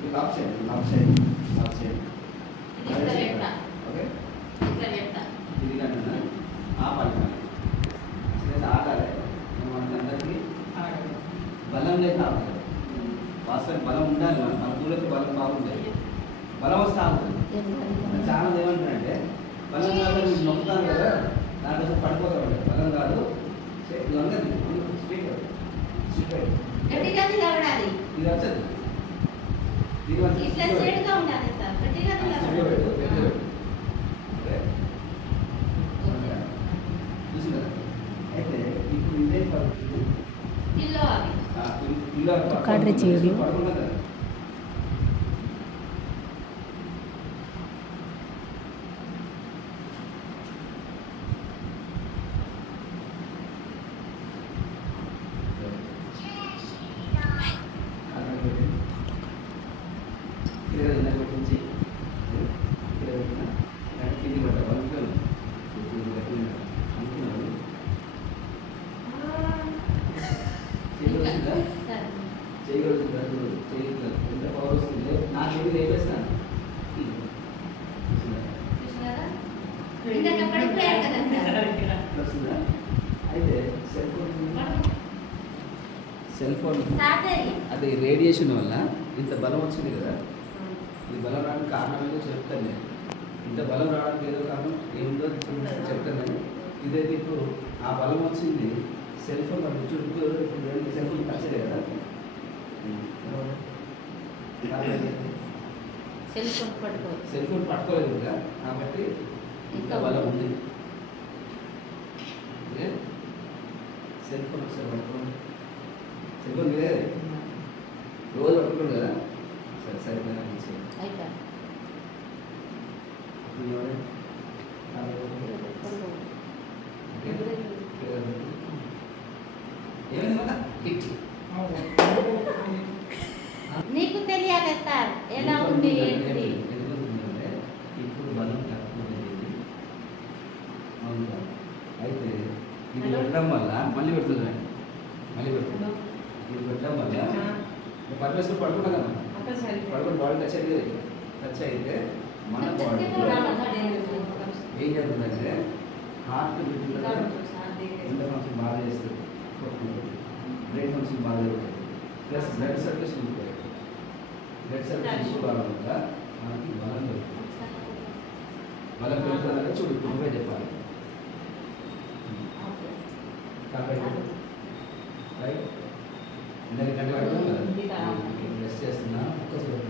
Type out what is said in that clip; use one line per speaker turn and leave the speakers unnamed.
ఇది లాక్ చేయండి లాక్ చేయండి లాక్ చేయండి. ఓకే కానీ ఆపాలి లేదా ఆగాలి. మనకి అందరికీ బలం లేక వాస్తవానికి బలం ఉండాలి మన. మన దూరంతో బలం బాగుంటుంది బలం వస్తే ఆగుతుంది చాలా ఏమంటారంటే బలం కాదు నొక్కుతాను కదా. దానికోసం పడిపోతాడు బలం కాదు. ఇది ఉన్నది స్పీకర్. స్పీకర్. ఇది వచ్చేది.
ఇట్లా straight గా ఉండాలి సార్. గట్టిగా
అయితే ఇప్పుడు ఇదే పరిస్థితి.
పిల్లో అవి.
చేయగలుగుతుందా. చేయగలుగుతుందా ఎంత పవర్ వస్తుంది నాకేమి అయితే సెల్ ఫోన్. Cell phone. అది రేడియేషన్ వల్ల ఇంత బలం వచ్చింది కదా. ఈ బలం రావడానికి కారణం ఏదో చెప్తాను నేను. ఇంత బలం రావడానికి ఏదో కారణం ఏముందో చెప్తాను నేను. ఇదైతే ఇప్పుడు ఆ బలం వచ్చింది సెల్ ఫోన్ ఇప్పుడు రెండు సెల్ ఫోన్ టచ్ కదా
సెల్ ఫోన్ పట్టుకో.
సెల్ ఫోన్ పట్టుకోలేదు ఇంకా కాబట్టి ఇంకా బలం ఉంది? సెల్ ఫోన్ ఒకసారి పట్టుకోండి సెల్ ఫోన్ అది. రోజు పట్టుకోండి కదా సరే సరే కదా మంచిది.
అయిపోయి.
ఇప్పుడు ఎవరు? ఓకే? ఏమైంది మళ్ళా? హిట్.
నీకు తెలియాలి సార్ ఎలా ఉంది ఏంటి
ఇప్పుడు బలం తక్కువ? అయితే ఇది? పెట్టడం వల్ల మళ్ళీ పెడుతుంది మళ్ళీ పెడుతుంది ఇది పెట్టడం వల్ల పర్వేస్ పడుకుంటాం కదా పడుకుని బాడీ టచ్ అయితే టచ్ అయితే మన బాడీలో ఏం జరుగుతుందంటే హార్ట్ ఎంత ఫంక్షన్ బాగా చేస్తుంది బ్రెయిన్ ఫంక్షన్ బాగా జరుగుతుంది ప్లస్ బ్లడ్ సర్క్యులేషన్ ఉంటుంది బ్లడ్ సర్క్యులేషన్ వల్ల మనకి బలం దొరుకుతుంది బలం పెరుగుతుందంటే చూడు నువ్వే చెప్పాలి రైట్ ఇందాక గంట పడుతుంది కదా బ్రష్ చేస్తున్నా ఒక్కసారి